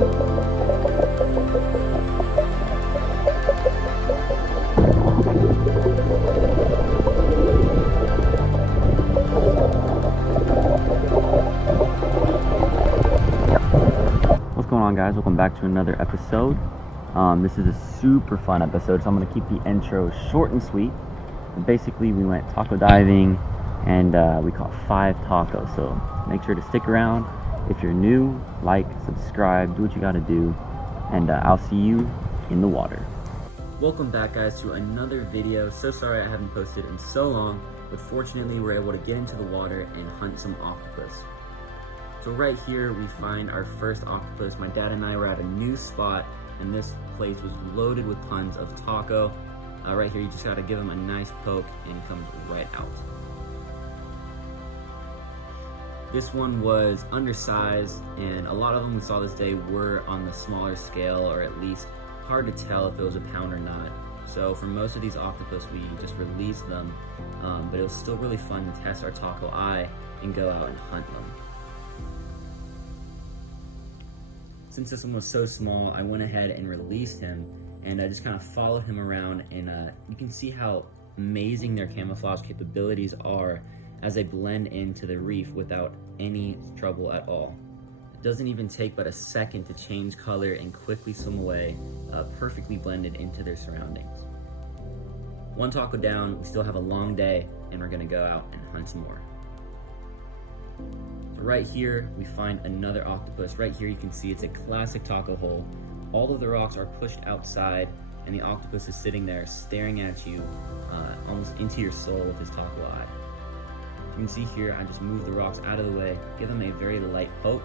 What's going on, guys? Welcome back to another episode. This is a super fun episode, so I'm going to keep the intro short and sweet. Basically, we went taco diving and we caught 5 tacos, so make sure to stick around. If you're new, like, subscribe, do what you got to do, and I'll see you in the water. Welcome back, guys, to another video. So sorry I haven't posted in so long, but fortunately we're able to get into the water and hunt some octopus. So right here we find our first octopus. My dad and I were at a new spot, and this place was loaded with tons of taco. Right here you just gotta give him a nice poke and he comes right out. This one was undersized, and a lot of them we saw this day were on the smaller scale, or at least hard to tell if it was a pound or not. So for most of these octopus we just released them, but it was still really fun to test our taco eye and go out and hunt them. Since this one was so small, I went ahead and released him, and I just kind of followed him around, and you can see how amazing their camouflage capabilities are as they blend into the reef without any trouble at all. It doesn't even take but a second to change color and quickly swim away, perfectly blended into their surroundings. One taco down, we still have a long day, and we're gonna go out and hunt some more. So right here, we find another octopus. Right here you can see it's a classic taco hole. All of the rocks are pushed outside, and the octopus is sitting there staring at you almost into your soul with his taco eye. You can see here, I just move the rocks out of the way, give them a very light poke.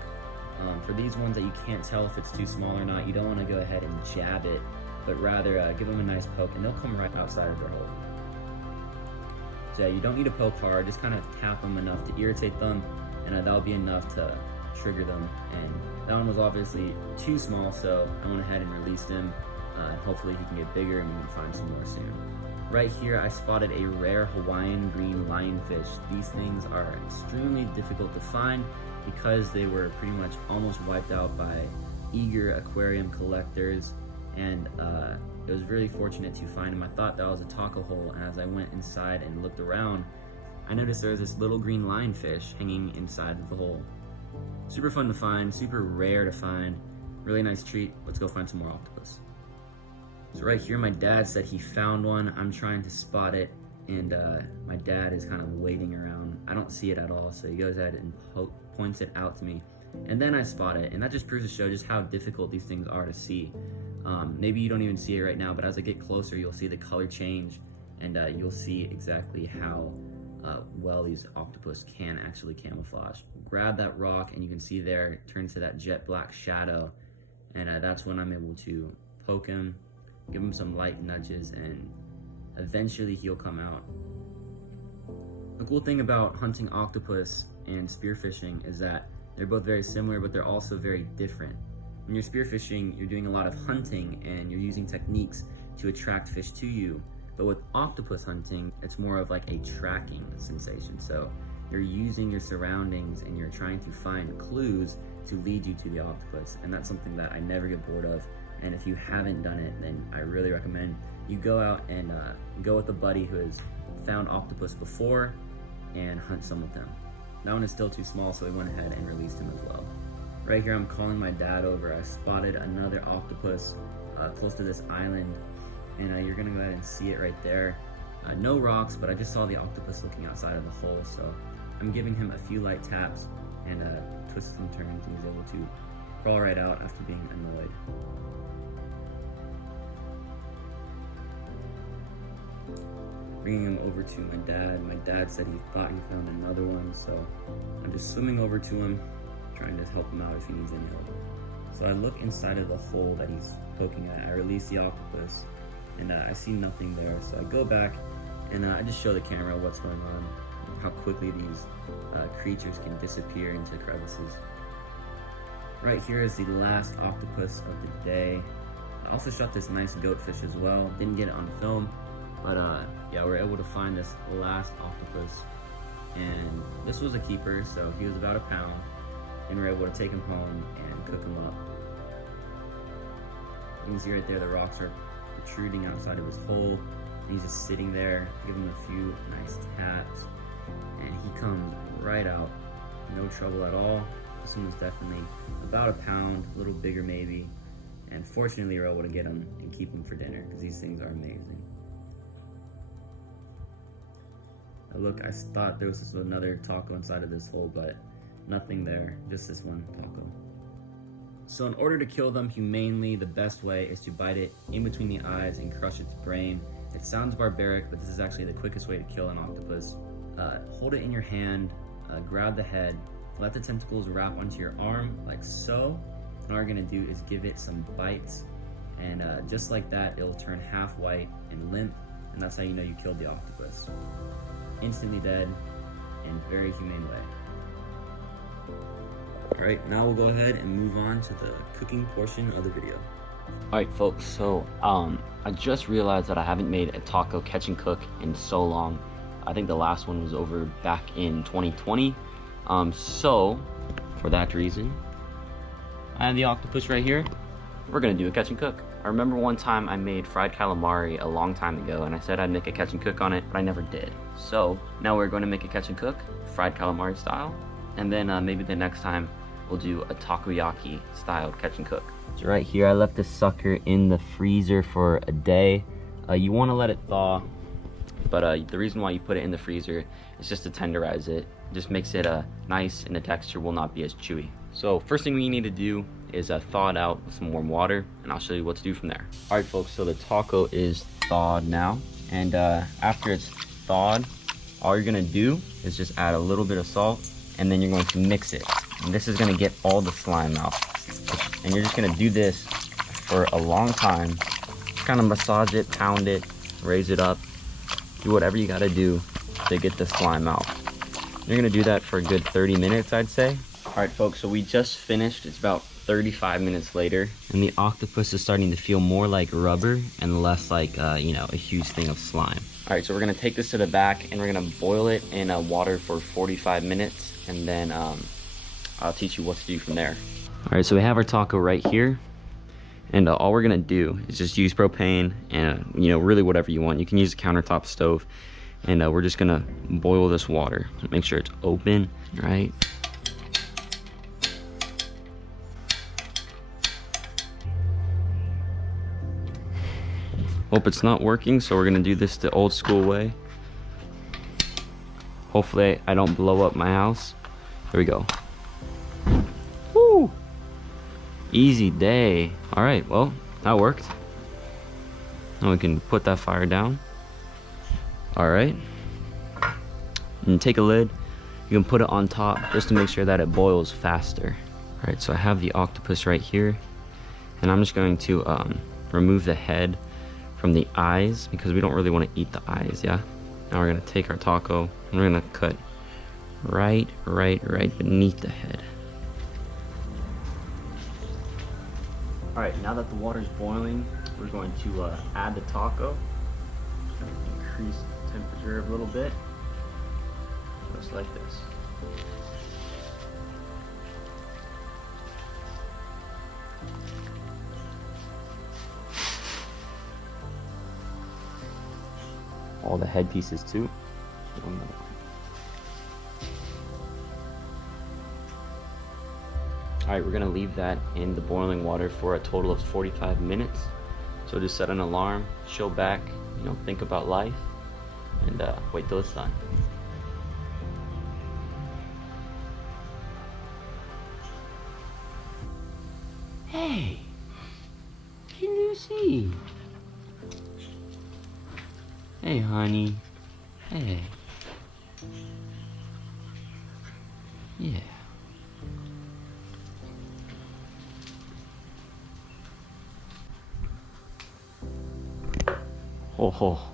For these ones that you can't tell if it's too small or not, you don't want to go ahead and jab it, but rather give them a nice poke, and they'll come right outside of their hole. So yeah, you don't need to poke hard, just kind of tap them enough to irritate them, and that'll be enough to trigger them. And that one was obviously too small, so I went ahead and released him. Hopefully he can get bigger and we can find some more soon. Right here I spotted a rare Hawaiian green lionfish. These things are extremely difficult to find because they were pretty much almost wiped out by eager aquarium collectors, and it was really fortunate to find him. I thought that was a taco hole, and as I went inside and looked around, I noticed there was this little green lionfish hanging inside of the hole. Super fun to find, super rare to find, really nice treat. Let's go find some more octopus. So right here, my dad said he found one. I'm trying to spot it, and my dad is kind of waiting around. I don't see it at all, so he goes ahead and points it out to me. And then I spot it, and that just proves to show just how difficult these things are to see. Maybe you don't even see it right now, but as I get closer, you'll see the color change, and you'll see exactly how well these octopus can actually camouflage. Grab that rock, and you can see there it turns to that jet black shadow, and that's when I'm able to poke him, give him some light nudges, and eventually he'll come out. The cool thing about hunting octopus and spearfishing is that they're both very similar, but they're also very different. When you're spearfishing, you're doing a lot of hunting and you're using techniques to attract fish to you. But with octopus hunting, it's more of like a tracking sensation. So you're using your surroundings and you're trying to find clues to lead you to the octopus. And that's something that I never get bored of. And if you haven't done it, then I really recommend you go out and go with a buddy who has found octopus before and hunt some with them. That one is still too small, so we went ahead and released him as well. Right here, I'm calling my dad over. I spotted another octopus close to this island, and you're gonna go ahead and see it right there. No rocks, but I just saw the octopus looking outside of the hole, so I'm giving him a few light taps and twists and turns, and he's able to crawl right out after being annoyed. Bringing him over to my dad. My dad said he thought he found another one, so I'm just swimming over to him, trying to help him out if he needs any help. So I look inside of the hole that he's poking at. I release the octopus, and I see nothing there. So I go back, and I just show the camera what's going on, how quickly these creatures can disappear into crevices. Right here is the last octopus of the day. I also shot this nice goatfish as well. Didn't get it on film, but yeah, we were able to find this last octopus, and this was a keeper, so he was about a pound, and we were able to take him home and cook him up. You can see right there the rocks are protruding outside of his hole. And he's just sitting there. Give him a few nice taps, and he comes right out. No trouble at all. This one was definitely about a pound, a little bigger maybe. And fortunately, we were able to get him and keep him for dinner because these things are amazing. Now look, I thought there was another taco inside of this hole, but nothing there, just this one taco. So in order to kill them humanely, the best way is to bite it in between the eyes and crush its brain. It sounds barbaric, but this is actually the quickest way to kill an octopus. Hold it in your hand, grab the head, let the tentacles wrap onto your arm like so. And all you're gonna do is give it some bites, and just like that, it'll turn half white and limp, and that's how you know you killed the octopus. Instantly dead in a very humane way. Alright, now we'll go ahead and move on to the cooking portion of the video. Alright folks, so I just realized that I haven't made a taco catch and cook in so long. I think the last one was over back in 2020. So for that reason, I have the octopus right here. We're gonna do a catch and cook. I remember one time I made fried calamari a long time ago, and I said I'd make a catch and cook on it, but I never did. So now we're going to make a catch and cook, fried calamari style, and then maybe the next time we'll do a takoyaki styled catch and cook. So right here, I left this sucker in the freezer for a day. You want to let it thaw, but the reason why you put it in the freezer is just to tenderize it. Just makes it nice, and the texture will not be as chewy. So first thing we need to do is thaw it out with some warm water, and I'll show you what to do from there. All right folks, so the taco is thawed now, and after it's thawed, all you're gonna do is just add a little bit of salt, and then you're going to mix it. And this is gonna get all the slime out. And you're just gonna do this for a long time. Kind of massage it, pound it, raise it up, do whatever you gotta do to get the slime out. You're gonna do that for a good 30 minutes, I'd say. All right folks, so we just finished. It's about 35 minutes later, and the octopus is starting to feel more like rubber and less like, you know, a huge thing of slime. All right, so we're gonna take this to the back, and we're gonna boil it in water for 45 minutes, and then I'll teach you what to do from there. All right, so we have our taco right here, and all we're gonna do is just use propane and, you know, really whatever you want. You can use a countertop stove, and we're just gonna boil this water. Make sure it's open, right? Hope it's not working, so we're gonna do this the old school way. Hopefully I don't blow up my house. There we go. Woo! Easy day. All right, well, that worked. Now we can put that fire down. All right. And take a lid. You can put it on top just to make sure that it boils faster. All right, so I have the octopus right here, and I'm just going to remove the head from the eyes because we don't really want to eat the eyes, yeah? Now we're gonna take our taco and we're gonna cut right beneath the head. All right, now that the water's boiling, we're going to add the taco. Increase the temperature a little bit, just like this. All the head pieces too. All right, we're gonna leave that in the boiling water for a total of 45 minutes. So just set an alarm, chill back, you know, think about life, and wait till it's done. Hey, can you see? Hey, honey. Hey. Yeah. Oh, oh. All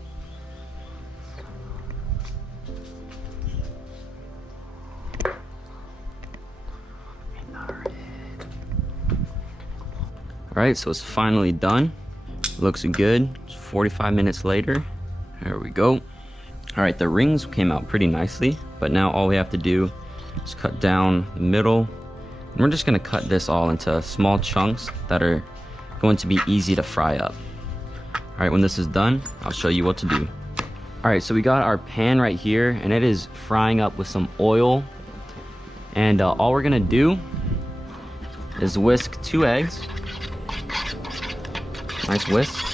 right, so it's finally done. Looks good. It's 45 minutes later. There we go. All right, the rings came out pretty nicely, but now all we have to do is cut down the middle. And we're just gonna cut this all into small chunks that are going to be easy to fry up. All right, when this is done, I'll show you what to do. All right, so we got our pan right here, and it is frying up with some oil. And all we're gonna do is whisk 2 eggs. Nice whisk.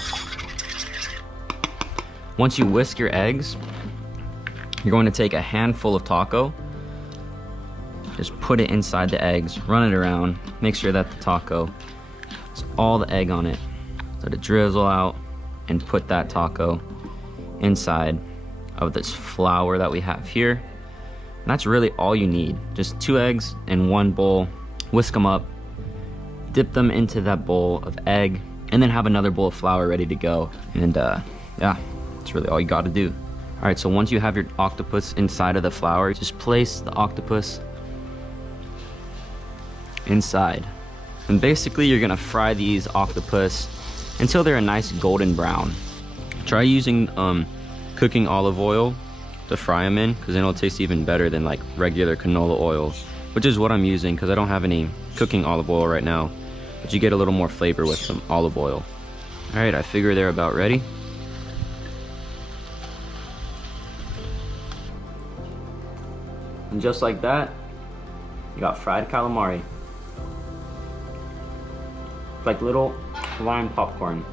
Once you whisk your eggs, you're going to take a handful of taco, just put it inside the eggs, run it around, make sure that the taco has all the egg on it. Let it drizzle out and put that taco inside of this flour that we have here. And that's really all you need. Just 2 eggs in 1 bowl, whisk them up, dip them into that bowl of egg, and then have another bowl of flour ready to go. And yeah, that's really all you gotta do. All right, so once you have your octopus inside of the flour, just place the octopus inside. And basically you're gonna fry these octopus until they're a nice golden brown. Try using cooking olive oil to fry them in, because then it'll taste even better than like regular canola oil, which is what I'm using because I don't have any cooking olive oil right now, but you get a little more flavor with some olive oil. All right, I figure they're about ready. And just like that, you got fried calamari. It's like little Hawaiian popcorn.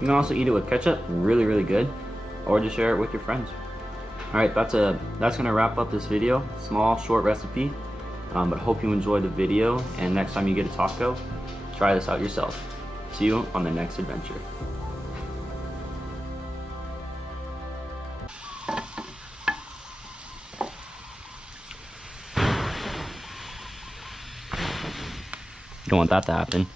You can also eat it with ketchup, really, really good, or just share it with your friends. All right, that's gonna wrap up this video. Small, short recipe, but hope you enjoyed the video. And next time you get a taco, try this out yourself. See you on the next adventure. You don't want that to happen.